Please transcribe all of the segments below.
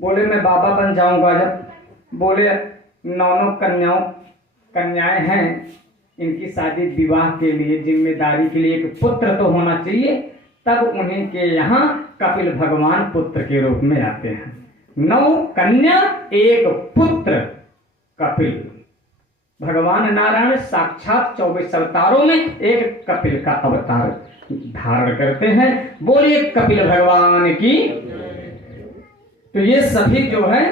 बोले मैं बाबा बन जाऊंगा जब। बोले 9 कन्याएं हैं, इनकी शादी विवाह के लिए जिम्मेदारी के लिए एक पुत्र तो होना चाहिए। तब उन्हीं के यहाँ कपिल भगवान पुत्र के रूप में आते हैं। 9 कन्या 1 पुत्र कपिल। भगवान नारायण साक्षात 24 अवतारों में एक कपिल का अवतार धारण करते हैं। बोलिए कपिल भगवान की। तो ये सभी जो है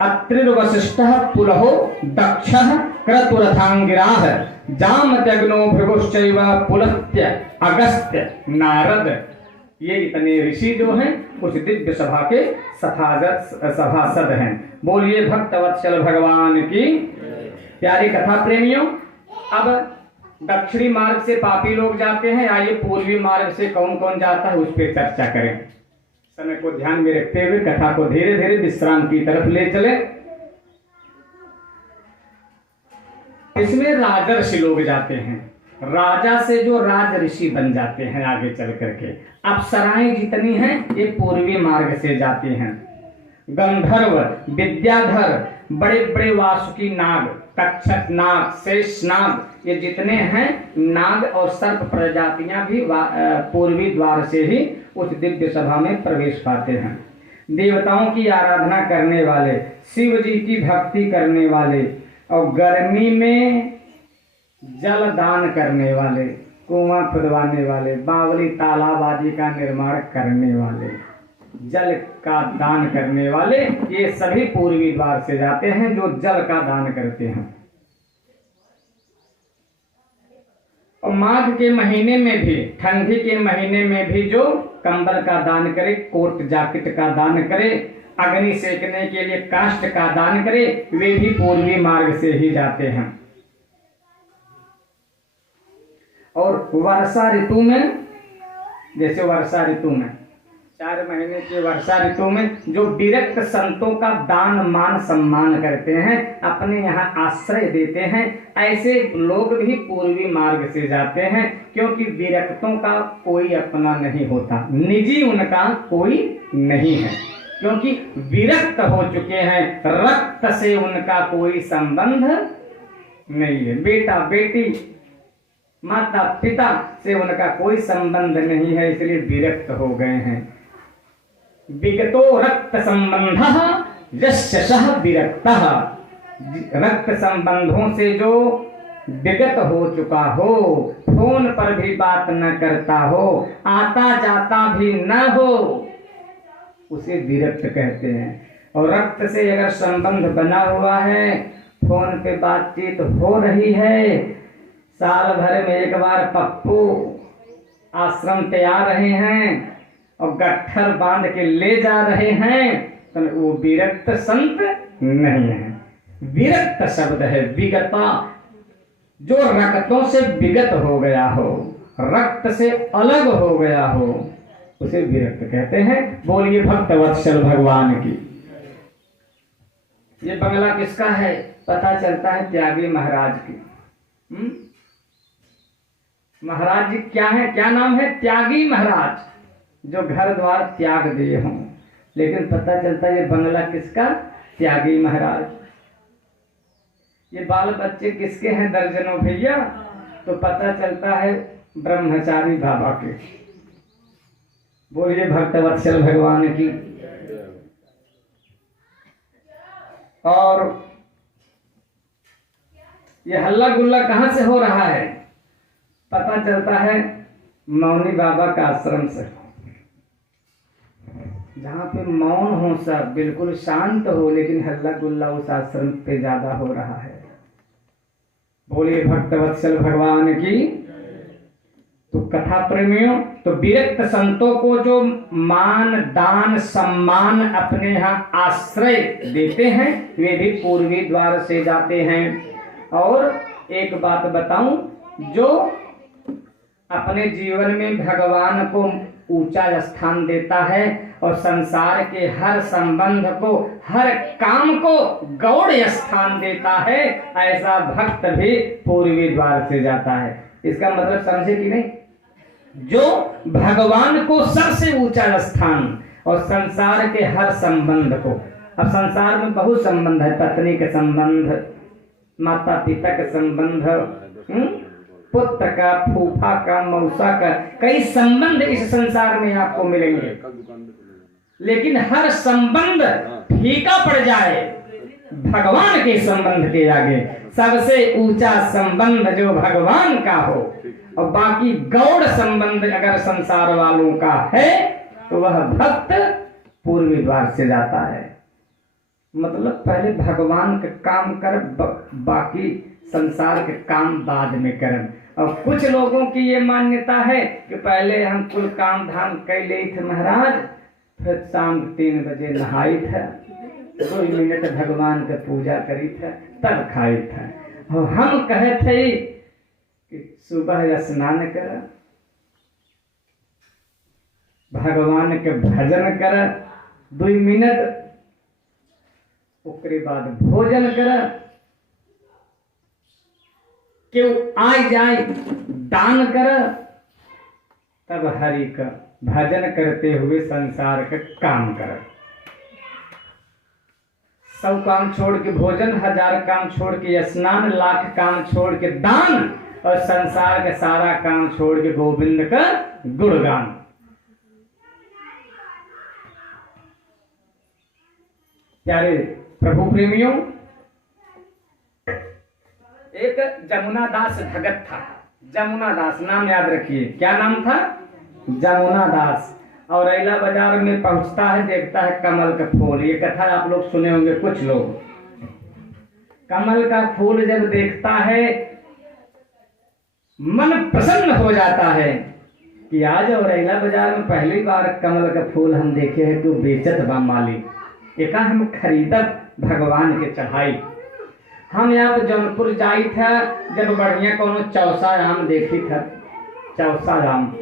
अत्रिर्वशिष्ठः पुलहो दक्षः क्रतुरथांगिराः जामदग्नो भृगुश्चैव पुलस्त्य अगस्त्य नारद। ये इतने ऋषि जो हैं उस दिव्य सभा के सभासद हैं। बोलिए भक्तवत्सल भगवान की। प्यारी कथा प्रेमियों, अब दक्षिणी मार्ग से पापी लोग जाते हैं, आइए पूर्वी मार्ग से कौन कौन जाता है उस पर चर्चा करें। समय को ध्यान में रखते हुए कथा को धीरे धीरे विश्राम की तरफ ले चले। इसमें राजर्षि लोग जाते हैं, राजा से जो राज ऋषि बन जाते हैं आगे चल करके। अप्सराएं जितनी हैं ये पूर्वी मार्ग से जाती हैं। गंधर्व, विद्याधर, बड़े बड़े वासुकी नाग, तक्षक नाग, शेष नाग, ये जितने हैं नाग और सर्प प्रजातियां भी पूर्वी द्वार से ही उस दिव्य सभा में प्रवेश पाते हैं। देवताओं की आराधना करने वाले, शिव जी की भक्ति करने वाले और गर्मी में जल दान करने वाले, कुआं खुदवाने वाले, बावली तालाब आदि का निर्माण करने वाले, जल का दान करने वाले, ये सभी पूर्वी द्वार से जाते हैं जो जल का दान करते हैं। और माघ के महीने में भी, ठंडी के महीने में भी जो कंबल का दान करे, कोट जैकेट का दान करे, अग्नि सेकने के लिए काष्ठ का दान करे, वे भी पूर्वी मार्ग से ही जाते हैं। और वर्षा ऋतु में, जैसे वर्षा ऋतु में 4 महीने के वर्षा ऋतु में जो विरक्त संतों का दान मान सम्मान करते हैं, अपने यहाँ आश्रय देते हैं, ऐसे लोग भी पूर्वी मार्ग से जाते हैं। क्योंकि विरक्तों का कोई अपना नहीं होता, निजी उनका कोई नहीं है, क्योंकि विरक्त हो चुके हैं, रक्त से उनका कोई संबंध नहीं है। बेटा बेटी, माता पिता से उनका कोई संबंध नहीं है, इसलिए विरक्त हो गए हैं। विगतो रक्त संबंधः यस्य सः विरक्तः। रक्त संबंधों से जो विगत हो चुका हो, फोन पर भी बात न करता हो, आता जाता भी न हो, उसे विरक्त कहते हैं। और रक्त से अगर संबंध बना हुआ है, फोन पे बातचीत हो रही है, साल भर में एक बार पप्पू आश्रम पे आ रहे हैं और गट्ठर बांध के ले जा रहे हैं, तो वो विरक्त संत नहीं है। विरक्त शब्द है विगता, जो रक्तों से विगत हो गया हो, रक्त से अलग हो गया हो, उसे विरक्त कहते हैं। बोलिए भक्तवत्सल भगवान की। ये बंगला किसका है पता चलता है, त्यागी महाराज की। महाराज जी क्या है, क्या नाम है? त्यागी महाराज, जो घर द्वार त्याग दिए हों। लेकिन पता चलता है ये बंगला किसका? त्यागी महाराज। ये बाल बच्चे किसके हैं? दर्जनों भैया। तो पता चलता है ब्रह्मचारी बाबा के। बोलिए भक्तवत्सल भगवान की। और ये हल्ला गुल्ला कहां से हो रहा है? पता चलता है मौनी बाबा का आश्रम से, जहाँ पे मौन हो, सब बिल्कुल शांत हो, लेकिन हल्ला गुल्ला उस आश्रम पे ज्यादा हो रहा है। बोलिए भक्तवत्सल भगवान की। तो कथा प्रेमियों, तो विरक्त संतों को जो मान दान सम्मान अपने यहाँ आश्रय देते हैं, वे भी पूर्वी द्वार से जाते हैं। और एक बात बताऊं, जो अपने जीवन में भगवान को ऊंचा स्थान देता है और संसार के हर संबंध को, हर काम को गौड़ स्थान देता है, ऐसा भक्त भी पूर्वी द्वार से जाता है। इसका मतलब समझे कि नहीं? जो भगवान को सबसे ऊंचा स्थान, और संसार के हर संबंध को। अब संसार में बहुत संबंध है, पत्नी के संबंध, माता पिता के संबंध, पुत्र का, फूफा का, मौसा का, कई संबंध इस संसार में आपको मिलेंगे। लेकिन हर संबंध फीका पड़ जाए भगवान के संबंध के आगे। सबसे ऊंचा संबंध जो भगवान का हो, और बाकी गौड़ संबंध अगर संसार वालों का है तो वह भक्त पूर्वी द्वार से जाता है। मतलब पहले भगवान का काम कर, बाकी संसार के काम बाद में करें। और कुछ लोगों की ये मान्यता है कि पहले हम कुल काम धाम कर ले थे महाराज, फिर शाम 3 बजे नहाई था, 2 मिनट भगवान के पूजा करी था, तब खाई था। और हम कहे थे कि सुबह स्नान कर, भगवान के भजन कर 2 मिनट, उसके बाद भोजन कर, क्यों आए जाए दान कर, तब हरि का भजन करते हुए संसार का काम कर। 100 काम छोड़ के भोजन, 1000 काम छोड़ के स्नान, 1,00,000 काम छोड़ के दान, और संसार का सारा काम छोड़ के गोविंद का गुणगान। प्यारे प्रभु प्रेमियों, एक जमुना दास भगत था। जमुना दास नाम याद रखिए, क्या नाम था? जमुना दास। और रैला बाजार में पहुंचता है, देखता है कमल का फूल। ये कथा आप लोग सुने होंगे कुछ लोग। कमल का फूल जब देखता है मन प्रसन्न हो जाता है कि आज और रैला बाजार में पहली बार कमल का फूल हम देखे हैं, तो बेचत बा मालिक। एका हम खरीदब भगवान के चढ़ाई। हम यहाँ पे जौनपुर जाई था, जब बढ़िया कोनो चौसा आम देखी था, चौसा आम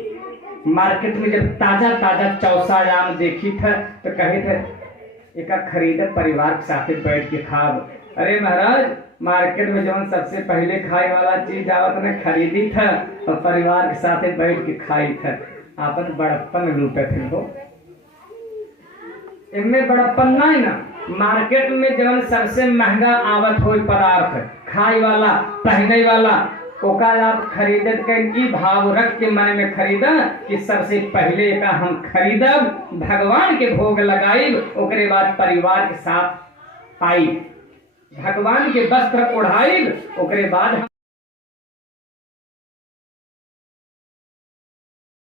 मार्केट में जब ताजा ताजा चौसा आम देखी था, तो कहे थे एका खरीदब परिवार के साथ बैठ के खाब। अरे महाराज, मार्केट में जौन सबसे पहले खाए वाला चीज आवत ने खरीदी था और परिवार के साथ बैठ के खाई था। आपन बड़प्पन लूटे थे हो, इनमें बड़प्पन नहीं ना। मार्केट में जवन सबसे महंगा आवत हो पदार्थ, खाए वाला, पहने वाला, ओका आप खरीदत के ई भाव रख के मन में खरीदा कि सबसे पहले का हम खरीदब, भगवान के भोग लगाई, ओकरे बाद परिवार के साथ आई, भगवान के वस्त्र ओढ़ाई, ओकरे बाद